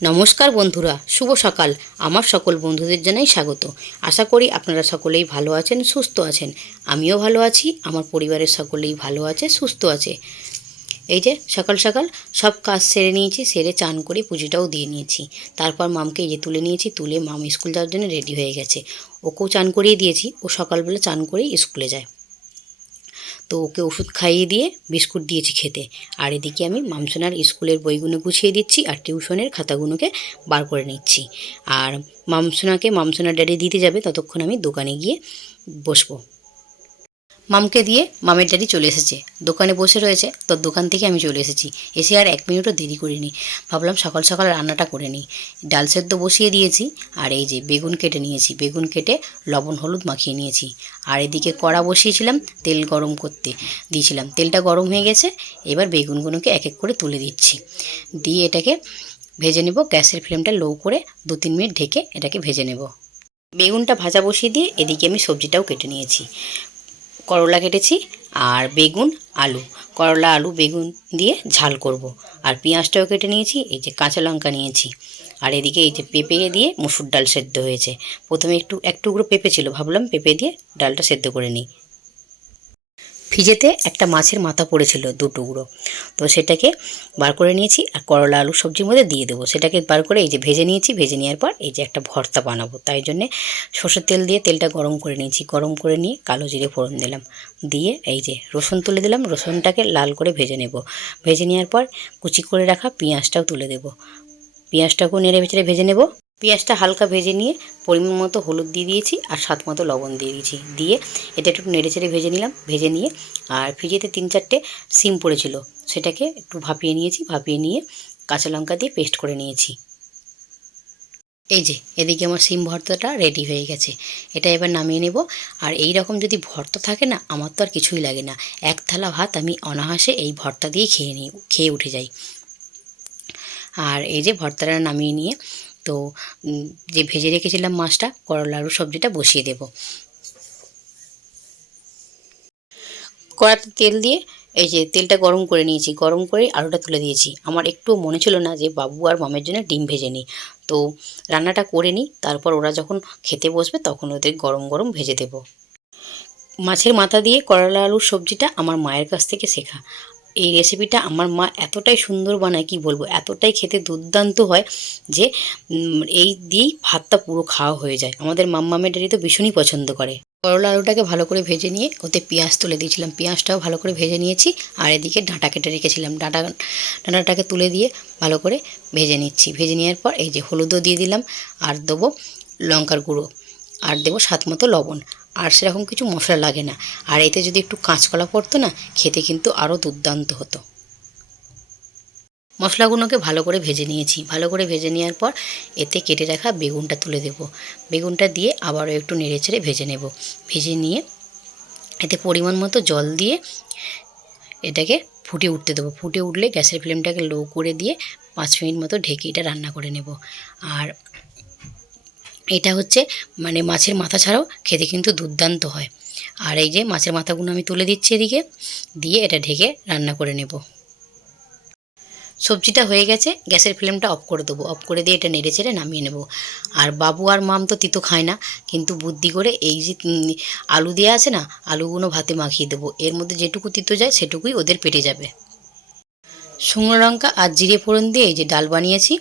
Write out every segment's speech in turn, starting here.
নমস্কার বন্ধুরা, শুভ সকাল। আমার সকল বন্ধুদের জানাই স্বাগত। আশা করি আপনারা সকলেই ভালো আছেন, সুস্থ আছেন। আমিও ভালো আছি, আমার পরিবারের সকলেই ভালো আছে, সুস্থ আছে। এই যে সকাল সকাল সব কাজ সেরে নিয়েছি, সেরে চান করে পুজোটাও দিয়ে নিয়েছি। তারপর মামকে এই যে তুলে নিয়েছি, তুলে মাম স্কুল যাওয়ার জন্য রেডি হয়ে গেছে। ওকেও চান করিয়ে দিয়েছি, ও সকালবেলা চান করেই স্কুলে যায়। তো ওকে ওষুধ খাইয়ে দিয়ে বিস্কুট দিয়েছি খেতে। আর এদিকে আমি মামসোনার স্কুলের বইগুলো গুছিয়ে দিচ্ছি আর টিউশনের খাতাগুলোকে বার করে নিচ্ছি। আর মামসোনার ড্যাডি দিতে যাবে, ততক্ষণ আমি দোকানে গিয়ে বসবো। মামকে দিয়ে মামের ড্যাডি চলে এসেছে, দোকানে বসে রয়েছে। তো দোকান থেকে আমি চলে এসেছি, এসে আর 1 মিনিটও দেরি করিনি। ভাবলাম সকাল সকাল রান্নাটা করে নিই। ডাল সেদ্ধ বসিয়ে দিয়েছি, আর এই যে বেগুন কেটে নিয়েছি, বেগুন কেটে লবণ হলুদ মাখিয়ে নিয়েছি। আর এদিকে কড়া বসিয়েছিলাম, তেল গরম করতে দিয়েছিলাম, তেলটা গরম হয়ে গেছে। এবার বেগুনগুলোকে এক এক করে তুলে দিচ্ছি, দিয়ে এটাকে ভেজে নেব। গ্যাসের ফ্লেমটা লো করে 2-3 মিনিট ঢেকে এটাকে ভেজে নেব। বেগুনটা ভাজা বসিয়ে দিয়ে এদিকে আমি সবজিটাও কেটে নিয়েছি। করলা কেটেছি আর বেগুন আলু, করলা আলু বেগুন দিয়ে ঝাল করব। আর পেঁয়াজটাও কেটে নিয়েছি, এই যে কাঁচা লঙ্কা নিয়েছি। আর এদিকে এই যে পেঁপে দিয়ে মসুর ডাল সেদ্ধ হয়েছে। প্রথমে এক টুকরো পেঁপে ছিল, ভাবলাম পেঁপে দিয়ে ডালটা সেদ্ধ করে নিই। ফ্রিজেতে একটা মাছের মাথা পড়েছিল 2 টুকরো, তো সেটাকে বার করে নিয়েছি আর করলা আলু সবজির মধ্যে দিয়ে দেবো। সেটাকে বার করে এই যে ভেজে নিয়েছি। ভেজে নেওয়ার পর এই যে একটা ভর্তা বানাবো, তাই জন্যে সর্ষের তেল দিয়ে তেলটা গরম করে নিয়েছি। গরম করে নিয়ে কালো জিরে ফোড়ন দিলাম, দিয়ে এই যে রসুন তুলে দিলাম। রসুনটাকে লাল করে ভেজে নেব। ভেজে নেওয়ার পর কুচি করে রাখা পেঁয়াজটাও তুলে দেব। পেঁয়াজটাকেও নেড়ে ভেজে ভেজে নেব। পেঁয়াজটা হালকা ভেজে নিয়ে পরিমাণ মতো হলুদ দিয়ে দিয়েছি আর স্বাদ মতো লবণ দিয়ে দিয়েছি। দিয়ে এটা একটু নেড়ে চেড়ে ভেজে নিলাম। ভেজে নিয়ে আর ফ্রিজেতে 3-4টে সিম পড়েছিল, সেটাকে একটু ভাপিয়ে নিয়েছি। ভাপিয়ে নিয়ে কাঁচা লঙ্কা দিয়ে পেস্ট করে নিয়েছি। এই যে এদিকে আমার সিম ভর্তাটা রেডি হয়ে গেছে। এটা এবার নামিয়ে নেব। আর এই রকম যদি ভর্তা থাকে না, আমার তো আর কিছুই লাগে না। 1 থালা ভাত আমি অনায়াসে এই ভর্তা দিয়ে খেয়ে উঠে যাই। আর এই যে ভর্তাটা নামিয়ে নিয়ে তো যে ভেজে রেখেছিলাম মাছটা, করলা আলু সবজিটা বসিয়ে দেব। কড়াতে তেল দিয়ে এই যে তেলটা গরম করে নিয়েছি। গরম করে আলুটা তুলে দিয়েছি। আমার একটু মনে ছিল না যে বাবু আর মামের জন্য ডিম ভেজে নিই, তো রান্নাটা করে নিই। তারপর ওরা যখন খেতে বসবে তখন ওদের গরম গরম ভেজে দেব। মাছের মাথা দিয়ে করলা আলুর সবজিটা আমার মায়ের কাছ থেকে শেখা। এই রেসিপিটা আমার মা এতটাই সুন্দর বানায়, কি বলবো, এতটাই খেতে দুর্দান্ত হয় যে এই দিয়েই ভাতটা পুরো খাওয়া হয়ে যায়। আমাদের মাম্মামের ড্যাডি তো ভীষণই পছন্দ করে। করলা আলুটাকে ভালো করে ভেজে নিয়ে ওতে পেঁয়াজ তুলে দিয়েছিলাম, পেঁয়াজটাও ভালো করে ভেজে নিয়েছি। আর এদিকে ডাঁটা কেটে রেখেছিলাম, ডাঁটাটাকে তুলে দিয়ে ভালো করে ভেজে নিচ্ছি। ভেজে নেওয়ার পর এই যে হলুদও দিয়ে দিলাম, আর দেবো লঙ্কার গুঁড়ো, আর দেবো স্বাদ মতো লবণ। আর সেরকম কিছু মশলা লাগে না। আর এতে যদি একটু কাঁচকলা পড়তো না, খেতে কিন্তু আরও দুর্দান্ত হতো। মশলাগুলোকে ভালো করে ভেজে নিয়েছি। ভালো করে ভেজে নেওয়ার পর এতে কেটে রাখা বেগুনটা তুলে দেব। বেগুনটা দিয়ে আবারও একটু নেড়েচেড়ে ভেজে নেব। ভেজে নিয়ে এতে পরিমাণ মতো জল দিয়ে এটাকে ফুটে উঠতে দেবো। ফুটে উঠলে গ্যাসের ফ্লেমটাকে লো করে দিয়ে 5 মিনিট মতো ঢেকে এটা রান্না করে নেব। আর এটা হচ্ছে মাছের মাথা ছাড়াও খেতে কিন্তু দুর্দান্ত হয়। আর এই যে মাছের মাথাগুলো আমি তুলে দিচ্ছি এদিকে, দিয়ে এটা ঢেকে রান্না করে নেব। সবজিটা হয়ে গেছে, গ্যাসের ফ্লেমটা অফ করে দেবো। অফ করে দিয়ে এটা নেড়ে চেড়ে নামিয়ে নেব। আর বাবু আর মাম তো তিতো খায় না, কিন্তু বুদ্ধি করে এই যে আলু দেওয়া আছে না, আলুগুলো ভাতে মাখিয়ে দেবো। এর মধ্যে যেটুকু তিতো যায় সেটুকুই ওদের পেটে যাবে। শুকনো লঙ্কা আর জিরে ফোড়ন দিয়ে এই যে ডাল বানিয়েছি।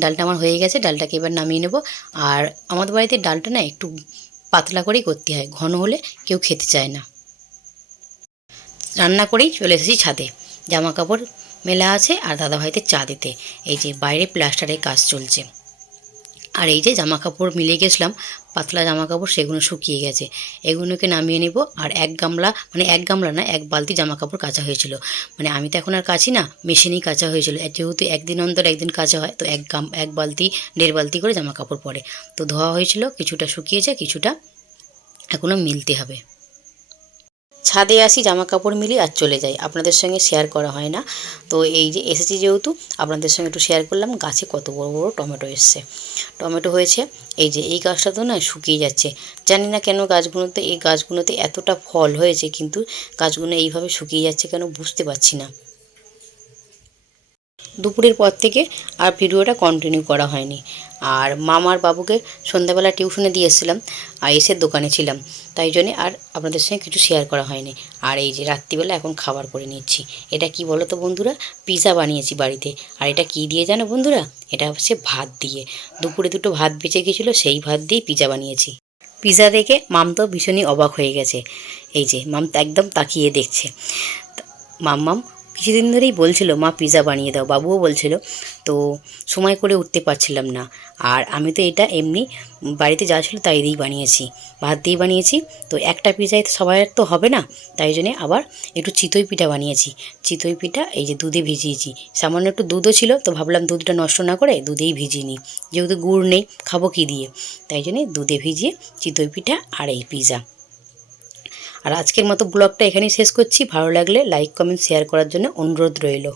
ডালটা আমার হয়ে গেছে, ডালটাকে এবার নামিয়ে নেব। আর আমাদের বাড়িতে ডালটা না একটু পাতলা করেই করতে হয়, ঘন হলে কেউ খেতে চায় না। রান্না করেই চলে এসেছি ছাদে, জামা কাপড় মেলা আছে আর দাদাভাইতে চা দিতে। এই যে বাইরে প্লাস্টারের কাজ চলছে। আর এই যে জামা কাপড় মিলে গেছিলাম, পাতলা জামা কাপড়, সেগুলো শুকিয়ে গেছে। এগুলোকে নামিয়ে নেব। আর এক গামলা না, 1 বালতি জামা কাপড় কাচা হয়েছিল। আমি তো এখন আর কাচি না, মেশিনেই কাচা হয়েছিল। যেহেতু একদিন অন্তর একদিন কাচা হয়, তো 1 বালতি 1.5 বালতি করে জামা কাপড় পরে। তো ধোয়া হয়েছিল, কিছুটা শুকিয়েছে, কিছুটা এখনও মিলতে হবে। ছাদে আসি, জামা কাপড় মিলি আর চলে যাই, আপনাদের সঙ্গে শেয়ার করা হয় না। তো এই যে এসেছি যেহেতু আপনাদের সঙ্গে একটু শেয়ার করলাম। গাছে কত বড় বড় টমেটো এসছে, টমেটো হয়েছে। এই যে এই গাছটা তো না শুকিয়ে যাচ্ছে, জানি না কেন এই গাছগুলোতে এতটা ফল হয়েছে, কিন্তু গাছগুলো এইভাবে শুকিয়ে যাচ্ছে কেন বুঝতে পারছি না। দুপুরের পর থেকে আর ভিডিওটা কন্টিনিউ করা হয়নি। আর মামার বাবুকে সন্ধ্যাবেলা টিউশনে দিয়ে এসেছিলাম, আর এসে দোকানে ছিলাম, তাই জন্যে আর আপনাদের সঙ্গে কিছু শেয়ার করা হয়নি। আর এই যে রাত্রিবেলা এখন খাবার করে নিচ্ছি। এটা কি বলো তো বন্ধুরা, পিৎজা বানিয়েছি বাড়িতে। আর এটা কি দিয়ে জানো বন্ধুরা, এটা হচ্ছে ভাত দিয়ে। দুপুরে দুটো ভাত বেঁচে গেছিলো, সেই ভাত দিয়েই পিৎজা বানিয়েছি। পিৎজা দেখে মাম তো ভীষণই অবাক হয়ে গেছে। এই যে মাম তো একদম তাকিয়ে দেখছে। মাম্মাম কিছুদিন ধরেই বলছিল মা পিৎজা বানিয়ে দাও, বাবুও বলছিল, তো সময় করে উঠতে পারছিলাম না। আর আমি তো এটা এমনি বাড়িতে যা ছিল তাই দিয়েই বানিয়েছি, ভাত দিয়েই বানিয়েছি। তো একটা পিৎজায় তো সবাই তো হবে না, তাই জন্যে আবার একটু চিতই পিঠা বানিয়েছি। চিতই পিঠা এই যে দুধে ভিজিয়েছি, সামান্য একটু দুধও ছিল, তো ভাবলাম দুধটা নষ্ট না করে দুধেই ভিজিয়ে নিই, যেহেতু গুড় নেই খাবো কী দিয়ে, তাই জন্যে দুধে ভিজিয়ে চিতই পিঠা আর এই পিৎজা। আর আজকের মতো ব্লগটা এখানেই শেষ করছি। ভালো লাগলে লাইক কমেন্ট শেয়ার করার জন্য অনুরোধ রইল।